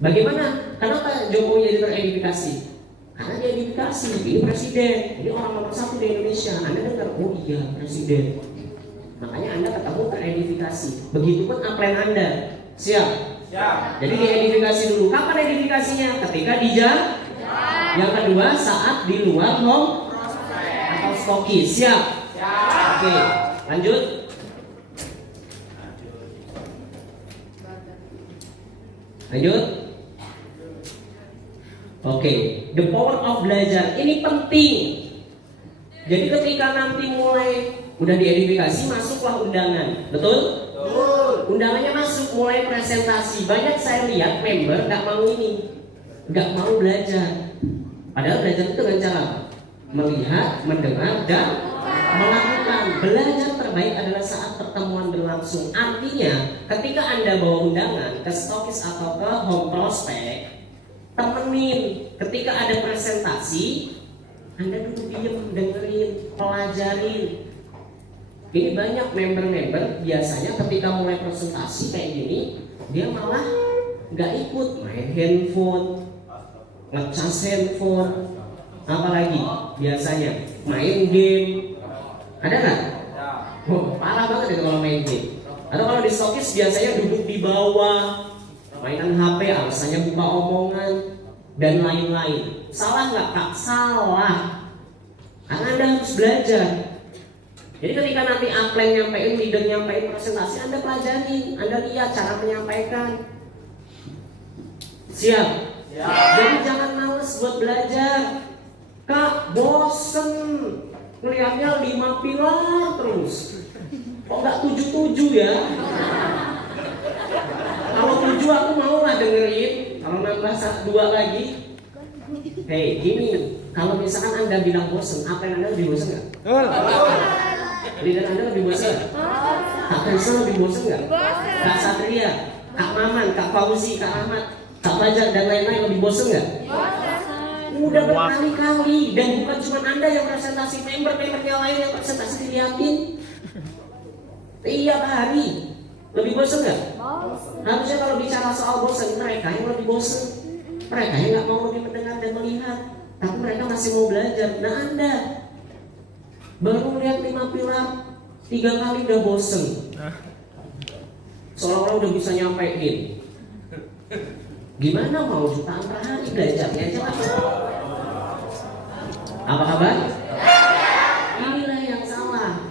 Bagaimana? Kenapa Jokowi jadi teridentifikasi? Karena dia identifikasi, ini presiden, ini orang nomor 1 di Indonesia. Anda dengar, oh iya presiden. Makanya Anda ketemu teridentifikasi. Begitupun upline Anda. Siap? Siap. Jadi diidentifikasi dulu. Kapan identifikasinya? Ketika di jam. Yang kedua saat di luar home atau stokis. Siap? Siap. Oke, lanjut. Lanjut. Oke, the power of belajar ini penting. Jadi ketika nanti mulai udah diidentifikasi, masuklah undangan, betul? Betul. Undangannya masuk, mulai presentasi. Banyak saya lihat member nggak mau ini, nggak mau belajar. Padahal belajar itu dengan cara melihat, mendengar, dan melakukan. Belajar terbaik adalah saat pertemuan berlangsung. Artinya, ketika Anda bawa undangan ke stokis atau ke home prospect, temenin. Ketika ada presentasi, Anda duduk diam, dengerin, pelajarin. Ini banyak member-member biasanya ketika mulai presentasi kayak gini, dia malah nggak ikut, main handphone, ngecas handphone, apalagi biasanya main game. Ada nggak? Oh, parah banget itu kalau main game. Atau kalau di stokis biasanya duduk di bawah, mainan HP, alasannya buka omongan dan lain-lain. Salah nggak Kak? Salah. Karena Anda harus belajar. Jadi ketika nanti upline nyampein, leader nyampein presentasi, Anda pelajari, Anda lihat cara menyampaikan. Siap? Siap. Jadi jangan males buat belajar. Kak, bosen ngelihatnya 5 pilar terus. Kok nggak 7 ya? Kalau 7 aku mau lah dengerin. Kalau nambah 2 lagi. Hei, gini. Kalau misalkan Anda bilang bosen, apa yang Anda lebih bosen nggak? Lidah Anda lebih bosen nggak? Kak Kaisal lebih bosen nggak? Kak Satria, Kak Maman, Kak Fauzi, Kak Ahmad, Kak Fajar dan lain-lain lebih bosen nggak? Udah berkali-kali. Dan bukan cuma Anda yang presentasi, member-membernya lain yang presentasi dilihatin tiap hari. Lebih bosen nggak? Harusnya kalau bicara soal bosen, mereka yang lebih bosen. Mereka yang nggak mau lebih mendengar dan melihat, tapi mereka masih mau belajar. Nah Anda baru lihat 5 pilar 3 kali udah bosen. Seolah-olah udah bisa nyampein. Gimana mau jutaan per hari belajarnya aja lah. Apa kabar? Inilah yang salah.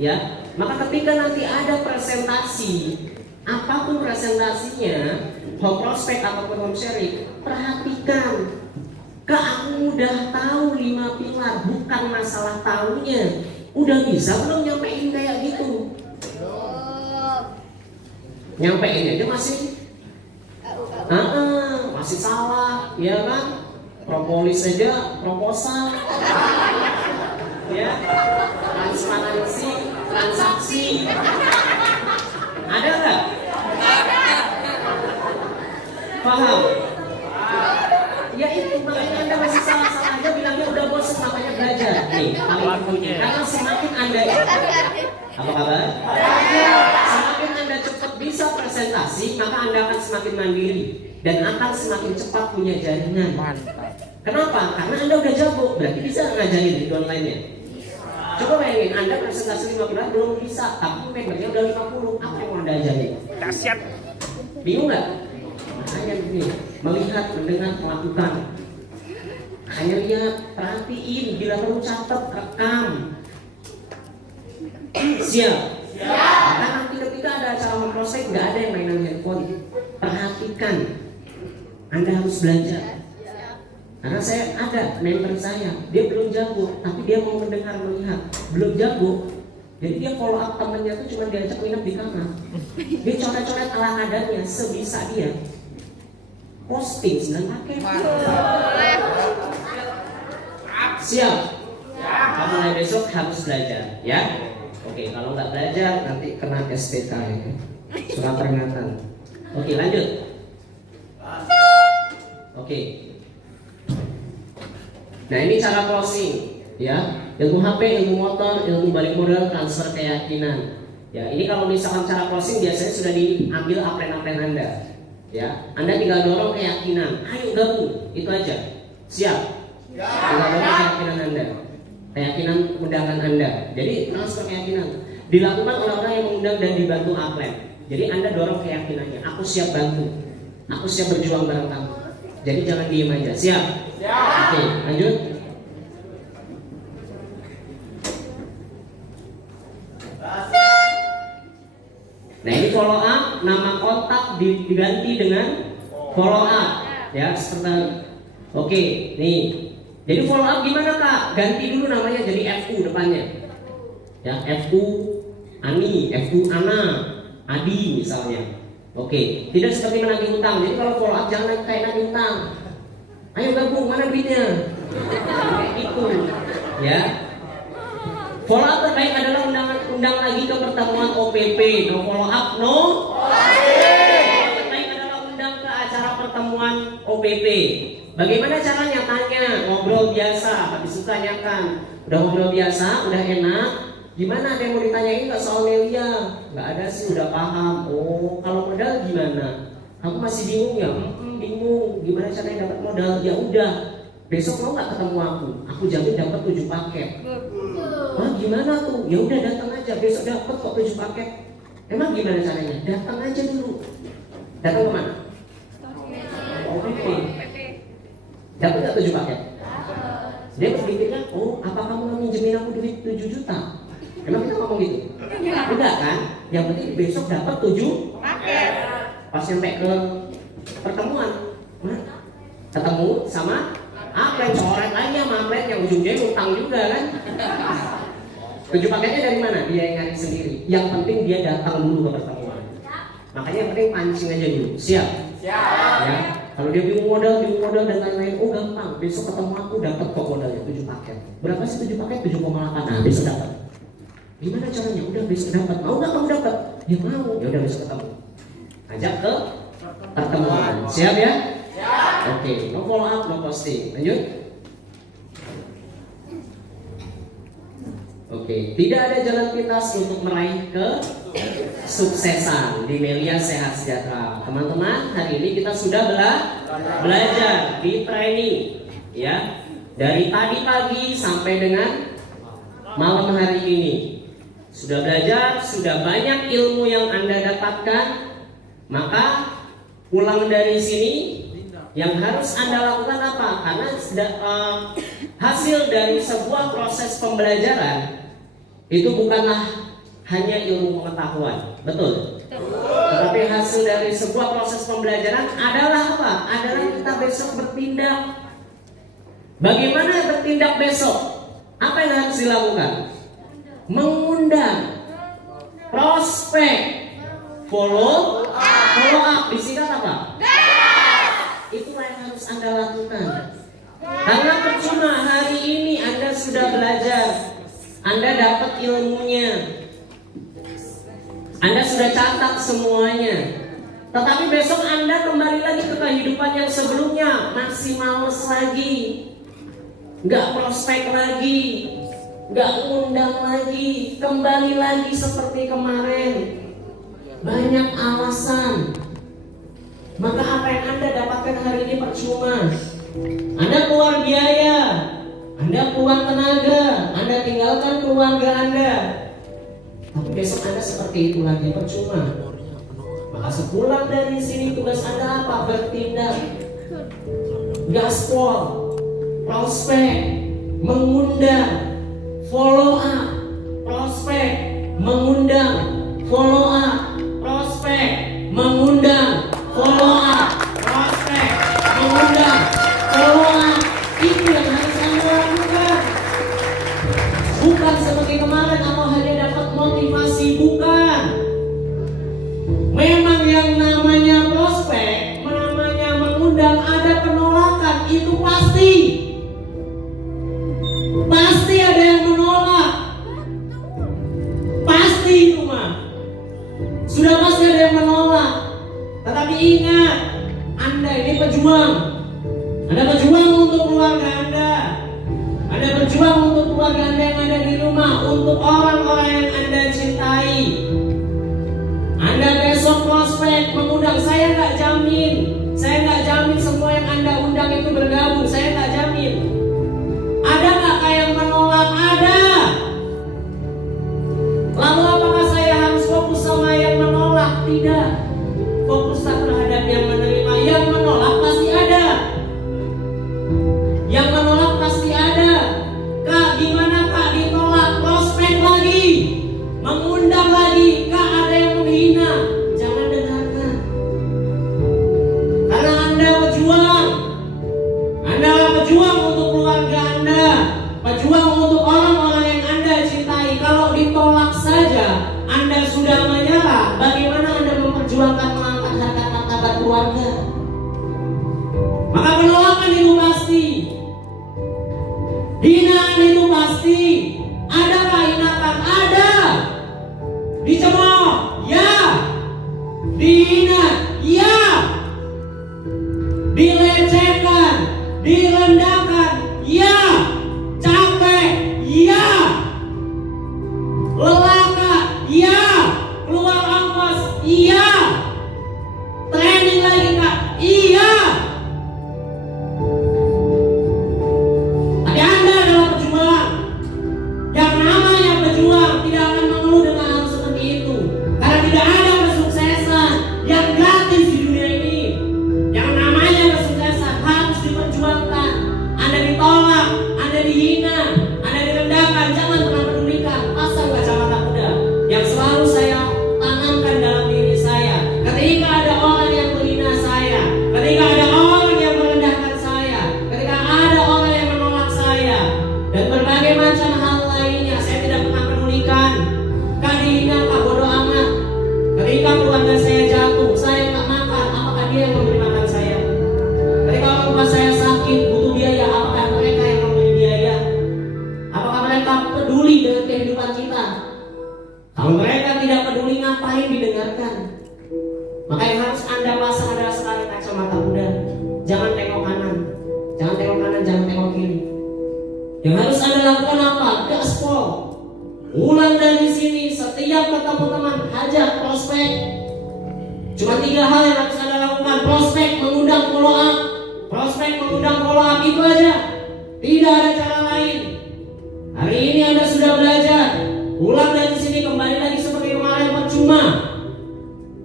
Ya, maka ketika nanti ada presentasi, apapun presentasinya, home prospect ataupun home sharing, perhatikan. Kak, aku udah tahu 5 pilar, bukan masalah tahunya. Udah bisa belum nyampein kayak gitu? Nyampein aja masih salah, ya kan? Propolis aja, proposal, ya, transparansi, transaksi, ada nggak? Paham? Ya itu makanya Anda masih salah-salah aja bilangnya udah bosan, makanya belajar. Nih, lakunya. Karena semakin Anda apa kabar? Semakin Anda cepat bisa presentasi, maka Anda akan semakin mandiri dan akan semakin cepat punya jaringan. Kenapa? Karena Anda udah jago, berarti bisa ngajarin di online-nya. Coba bayangin, Anda presentasi 5 bulan belum bisa, tapi membernya udah 50. Apa yang mau Anda ajarin? Dahsyat. Bingung nggak? Makanya begini, melihat, mendengar, melakukan. Hanya lihat, perhatiin, bila perlu catat, rekam. Siap? Karena nanti ketika ada acara home prospect, nggak ada yang mainan handphone. Perhatikan, Anda harus belajar. Karena saya ada member saya, dia belum jago, tapi dia mau mendengar, melihat. Belum jago, jadi dia follow up temannya tuh cuma diajak nginep di kamar. Dia coret-coret ala nadanya sebisa dia. Posting 9 paket. Siap? Kamu mulai besok harus belajar, ya? Oke, kalau nggak belajar nanti kena SPK ya. Surat peringatan. Oke, lanjut. Oke. Nah ini cara closing, ya. Ilmu HP, ilmu motor, ilmu balik modal, transfer keyakinan. Ya, ini kalau misalkan cara closing biasanya sudah diambil upline-upline Anda. Ya, Anda tinggal dorong keyakinan. Ayo gabung, itu aja. Siap? Tinggal dorong keyakinan Anda, keyakinan undangan Anda. Jadi transfer keyakinan dilakukan oleh orang yang mengundang dan dibantu aklen. Jadi Anda dorong keyakinannya. Aku siap bantu. Aku siap berjuang bareng kamu. Jadi jangan diem aja. Siap? Oke, lanjut. Nah ini follow up, nama kontak diganti dengan follow up, ya seperti. Oke, nih. Jadi follow up gimana Kak? Ganti dulu namanya jadi FU depannya. Ya, FU Ani, FU Ana, Adi misalnya. Oke, tidak seperti menagih utang. Jadi kalau follow up jangan kayak nagih utang. Ayo gabung, mana duitnya? Kayak gitu, ya. Follow up terbaik adalah undang lagi ke pertemuan OPP. No follow up, no. Terbaik adalah undang ke acara pertemuan OPP. Bagaimana caranya? Tanya, ngobrol biasa. Habis itu tanyakan. Udah ngobrol biasa, udah enak. Gimana? Ada yang mau ditanyain nggak soal Melia? Nggak ada sih, udah paham. Oh, kalau modal gimana? Kamu masih bingung ya? Bingung. Gimana caranya dapat modal? Ya udah. Besok mau nggak ketemu aku? Aku jamin dapat 7 paket. Wah gimana tuh? Ya udah datang aja, besok dapat kok 7 paket. Emang gimana caranya? Datang aja dulu. Datang ke mana? OPP. Dapat nggak 7 paket? Dia berpikirnya, oh apa kamu mau minjemin aku duit 7 juta? Emang kita ngomong gitu? Enggak kan? Yang penting besok dapat 7 paket. Pas nyampe ke pertemuan, ketemu sama aklen, coret lagi sama aklen yang ujungnya utang juga kan. 7 paketnya dari mana? Dia yang nyari sendiri. Yang penting dia datang dulu ke pertemuan. Makanya yang penting pancing aja dulu. Siap? Siap. Ya. Kalau dia bingung modal dan lain-lain, oh gampang. Besok ketemu aku dapat kok modalnya 7 paket. Berapa sih 7 paket? 7,8. Nah, besok dapat. Gimana caranya? Udah besok dapat. Mau nggak kamu dapat? Ya mau. Ya udah besok ketemu. Ajak ke pertemuan. Siap ya? Oke, no follow up, no posting. Lanjut. Oke, tidak ada jalan pintas untuk meraih kesuksesan di Melia Sehat Sejahtera. Teman-teman, hari ini kita sudah belajar di training, ya, dari tadi pagi sampai dengan malam hari ini. Sudah belajar, sudah banyak ilmu yang Anda dapatkan. Maka pulang dari sini yang harus Anda lakukan apa? Karena hasil dari sebuah proses pembelajaran itu bukanlah hanya ilmu pengetahuan, betul? Tetapi hasil dari sebuah proses pembelajaran adalah apa? Adalah kita besok bertindak. Bagaimana bertindak besok? Apa yang harus dilakukan? Mengundang, prospek, follow up, disingkat apa? Itulah yang harus Anda lakukan. Karena percuma hari ini Anda sudah belajar, Anda dapat ilmunya, Anda sudah catat semuanya. Tetapi besok Anda kembali lagi ke kehidupan yang sebelumnya, masih males lagi, nggak prospek lagi, nggak undang lagi, kembali lagi seperti kemarin. Banyak alasan. Maka apa yang Anda dapatkan hari ini percuma. Anda keluar biaya, Anda keluar tenaga, Anda tinggalkan keluarga Anda. Tapi besok Anda seperti itu lagi, percuma. Maka sepulang dari sini tugas Anda apa? Bertindak. Gaspol, prospek, mengundang, follow up, prospek, mengundang, follow up, prospek, mengundang, follow up, prospek, mengundang, follow up. Itu yang harus Anda lakukan. Bukan seperti kemarin atau hanya dapat motivasi, bukan. Memang yang namanya prospek, namanya mengundang, ada penolakan, itu pasti. Pasti ada yang menolak. Pasti itu mah. Sudah pasti ada yang menolak. Tetapi ingat, Anda ini pejuang. Anda berjuang untuk keluarga Anda. Anda berjuang untuk keluarga Anda yang ada di rumah, untuk orang-orang yang Anda cintai. Anda besok prospek mengundang, saya nggak jamin. Saya nggak jamin semua yang Anda undang itu bergabung. Saya nggak jamin. Ada nggak kayak yang menolak? Ada. Lalu apakah saya harus fokus sama yang menolak? Tidak. Fokuslah terhadap yang menerima. Yang menolak pasti ada. Yang menolak pasti ada. Kak, gimana Kak ditolak? Prospek lagi, mengundang lagi. Kak, ada yang menghina. Jangan dengarkan. Karena Anda berjuang. Anda berjuang untuk keluarga Anda, berjuang untuk orang-orang yang Anda cintai. Kalau ditolak saja Anda sudah menyerah, bagaimana Anda memperjuangkan mengangkat harkat martabat keluarga? Maka penolakan itu pasti, hinaan itu pasti. Adakah hinaan? Ada. Dicemooh? Ya. Dihina? Ya. Dilecehkan? Direndahkan? Ya. Capek? Ya. Lelah Kak? Ya. Keluar ongkos? Iya. Training lagi Kak? Iya. Tapi Anda adalah pejuang. Yang namanya pejuang tidak akan mengeluh dengan hal seperti itu. Karena tidak ada kesuksesan yang gratis di dunia ini. Yang namanya kesuksesan harus diperjuangkan. Anda ditolak, Anda dihina, Anda direndahkan, jangan pernah pedulikan. Pasang kacamata kuda yang selalu saya tanamkan dalam diri saya. Ketika ada orang yang menghina saya, ketika ada orang yang merendahkan saya, ketika ada orang yang menolak saya, dan berbagai macam hal lainnya, saya tidak pernah pedulikan. Kak dihina, Kak bodoh amat. Ketika keluarga saya jatuh, saya nggak makan, apakah dia yang memberi makan saya? Ketika orang tua saya sakit, butuh biaya, apakah mereka yang memberi biaya? Apakah mereka peduli dengan kehidupan kita? Kalau mereka tidak peduli, ngapain didengarkan? Maka yang harus Anda pasang adalah sekali kacamata kuda. Jangan tengok kanan, jangan tengok kanan, jangan tengok kiri. Yang harus Anda lakukan apa? Gaspol. Ulang dari sini, setiap ketemu teman, hajat, prospek. Cuma 3 hal yang harus Anda lakukan. Prospek, mengundang follow up. Prospek, mengundang follow up, itu aja. Tidak ada cara lain. Hari ini Anda sudah belajar. Ulang dari sini, kembali lagi seperti kemarin, percuma.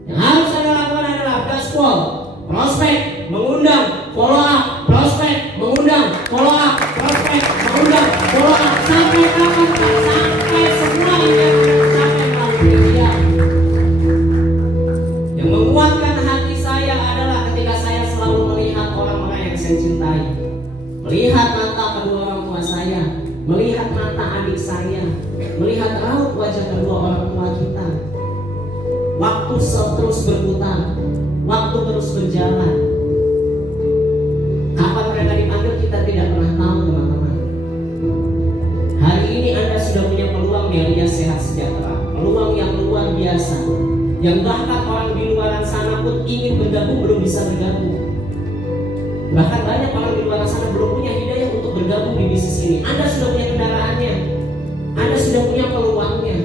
Yang harus Anda lakukan adalah gaspol. Prospek, mengundang follow up. Prospek, mengundang follow up. Prospek, mengundang follow up. Sampai kapan? Sampai semua yang mencapai melalui media. Yang menguatkan hati saya adalah ketika saya selalu melihat orang-orang yang saya cintai, melihat mata kedua orang tua saya, melihat mata adik saya, melihat raut wajah kedua orang tua kita. Waktu terus berputar, waktu terus berjalan. Kapan mereka dipanggil kita tidak pernah tahu, teman-teman. Hari ini Anda sudah punya peluang Melia Sehat Sejahtera, peluang yang luar biasa, yang bahkan orang di luar sana pun ingin bergabung belum bisa bergabung. Bahkan banyak orang di luar sana belum punya hidayah untuk bergabung di bisnis ini. Anda sudah punya kendaraannya, Anda sudah punya peluangnya.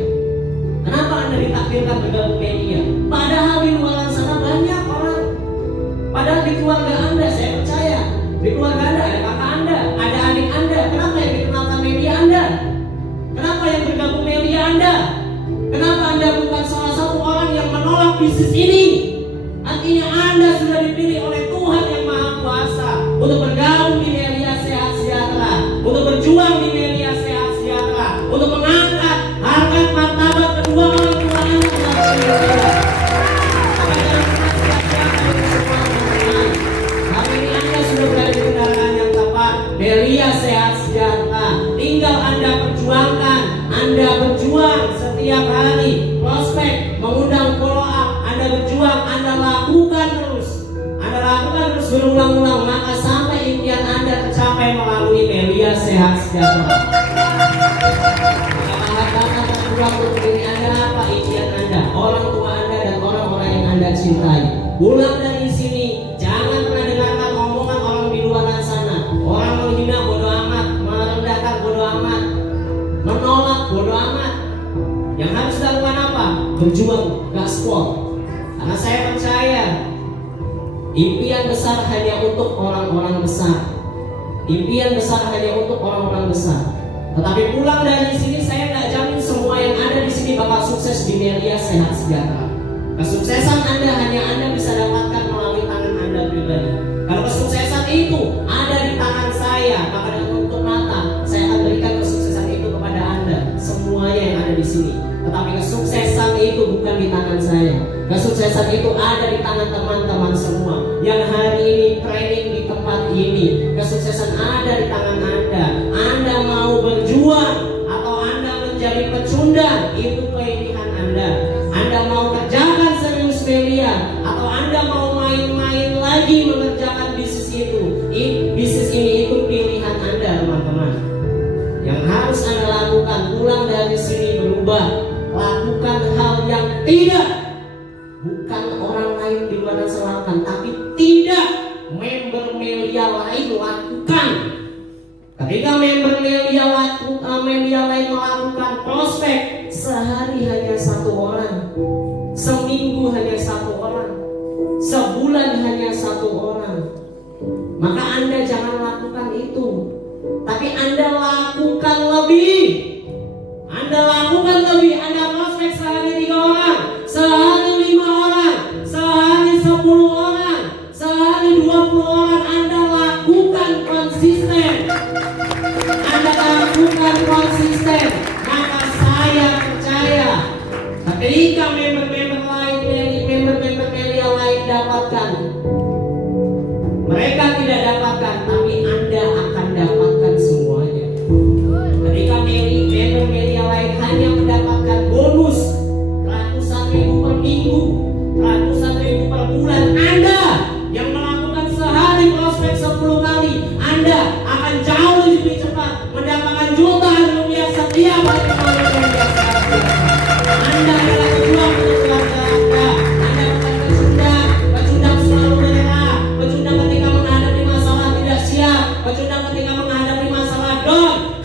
Kenapa Anda ditakdirkan bergabung media? Padahal di luar sana banyak orang. Padahal di keluarga Anda, saya percaya, di keluarga Anda ada kakak Anda, ada adik Anda. Kenapa yang dikenalkan media Anda? Kenapa yang bergabung media Anda? Kenapa Anda bukan salah satu orang yang menolak bisnis ini? Artinya Anda sudah dipilih oleh Tuhan yang Maha Kuasa untuk bergabung di media Sehat Sejahtera, untuk berjuang di media Sehat Sejahtera, untuk mengangkat harkat martabat kedua orang tua Anda dalam kehidupan. Hari ini Anda sudah berada di kendaraan yang tepat, media Sehat Sejahtera. Tinggal Anda perjuangkan. Anda berjuang setiap hari, prospek, mengundang follow up. Anda berjuang, Anda lakukan terus. Anda lakukan terus berulang-ulang, maka sampai impian Anda tercapai melalui media Sehat Sejahtera. Maka harta terpulang untuk diri Anda apa? Impian Anda, orang tua Anda, dan orang-orang yang Anda cintai. Ulang dari sini, jangan pernah dengarkan omongan orang di luar sana. Orang menghina bodoh amat, merendahkan bodoh amat, menolak bodoh amat. Yang harus dilakukan apa? Berjuang, gaspol. besar hanya untuk orang-orang besar. Impian besar hanya untuk orang-orang besar. Tetapi pulang dari sini saya nggak jamin semua yang ada di sini bakal sukses di media sehat sejahtera. Kesuksesan Anda hanya Anda bisa dapatkan melalui tangan Anda pribadi. Kalau kesuksesan itu ada di tangan saya, maka dengan tutup mata saya akan berikan kesuksesan itu kepada Anda semuanya yang ada di sini. Tetapi kesuksesan itu bukan di tangan saya. Kesuksesan itu ada di tangan teman-teman semua yang hari ini training di tempat ini. Kesuksesan ada di tangan Anda. Anda mau berjuang atau Anda menjadi pecundang, itu pilihan Anda. Anda mau kerjakan serius media atau Anda mau main-main lagi mengerjakan bisnis itu. Bisnis ini itu pilihan Anda, teman-teman. Yang harus Anda lakukan pulang dari sini berubah. Lakukan hal yang tidak, bukan orang lain di luar selatan, tapi tidak member media lain lakukan. Ketika member media lain melakukan prospek, sehari hanya 1 orang, seminggu hanya 1 orang, sebulan hanya 1 orang, maka Anda jangan lakukan itu. Tapi Anda lakukan lebih. Anda lakukan lebih. Anda prospek sehari 3 orang, sehari 5 orang, sehari 10 orang, sehari 20 orang. Anda lakukan konsisten. Anda lakukan konsisten. Maka saya percaya ketika member-member media lain dapatkan, mereka tidak dapatkan, tapi Anda akan dapatkan semuanya. Ketika member media lain hanya mendapatkan bonus ratusan ribu per minggu, ratusan ribu per bulan, Anda yang melakukan sehari prospek 10 kali, Anda akan jauh lebih cepat mendapatkan jutaan rupiah setiap hari melalui media sosial. Anda adalah pejuang untuk keluarga Anda. Anda bukan pecundang. Pecundang selalu menyerah. Pecundang ketika menghadapi masalah tidak siap. Pecundang ketika menghadapi masalah down.